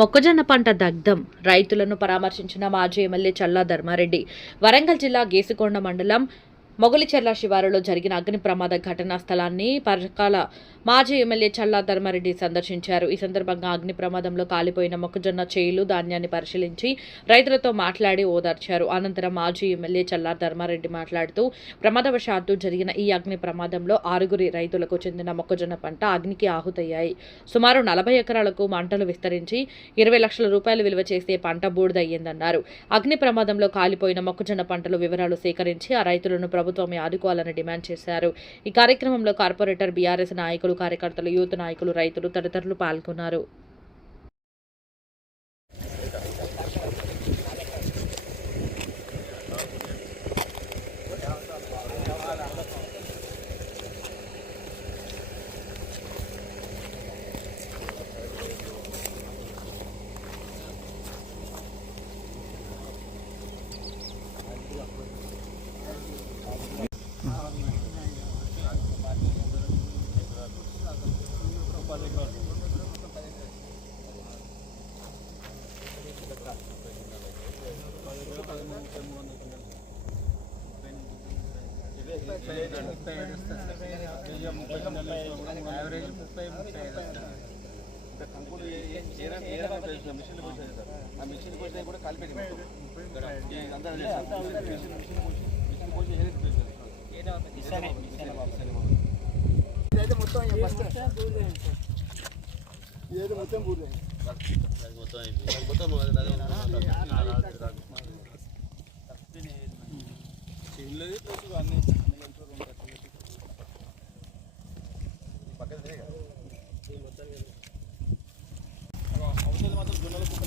మొక్కజొన్న పంట దగ్ధం. రైతులను పరామర్శించిన మాజీ ఎమ్మెల్యే చల్లా ధర్మారెడ్డి. వరంగల్ జిల్లా గేసికొండ మండలం మొగలిచెర్ల శివారులో జరిగిన అగ్ని ప్రమాద ఘటనా స్థలాన్ని పరకాల మాజీ ఎమ్మెల్యే చల్లా ధర్మారెడ్డి సందర్శించారు. ఈ సందర్భంగా అగ్ని ప్రమాదంలో కాలిపోయిన మొక్కజొన్న చేలు ధాన్యాన్ని పరిశీలించి రైతులతో మాట్లాడి ఓదార్చారు. అనంతరం మాజీ ఎమ్మెల్యే చల్లా ధర్మారెడ్డి మాట్లాడుతూ, ప్రమాదవశాత్తు జరిగిన ఈ అగ్ని ప్రమాదంలో 6 రైతులకు చెందిన మొక్కజొన్న పంట అగ్నికి ఆహుతయ్యాయి. సుమారు 40 ఎకరాలకు మంటలు విస్తరించి 20 లక్షల రూపాయలు విలువ చేసే పంట బూడిదయ్యిందన్నారు. అగ్ని ప్రమాదంలో కాలిపోయిన మొక్కజొన్న పంటల వివరాలు సేకరించి ఆ రైతులను ప్రభుత్వమే ఆదుకోవాలని డిమాండ్ చేశారు. ఈ కార్యక్రమంలో కార్పొరేటర్, బీఆర్ఎస్ నాయకులు, కార్యకర్తలు, యూత్ నాయకులు, రైతులు తదితరులు పాల్గొన్నారు. పక్కన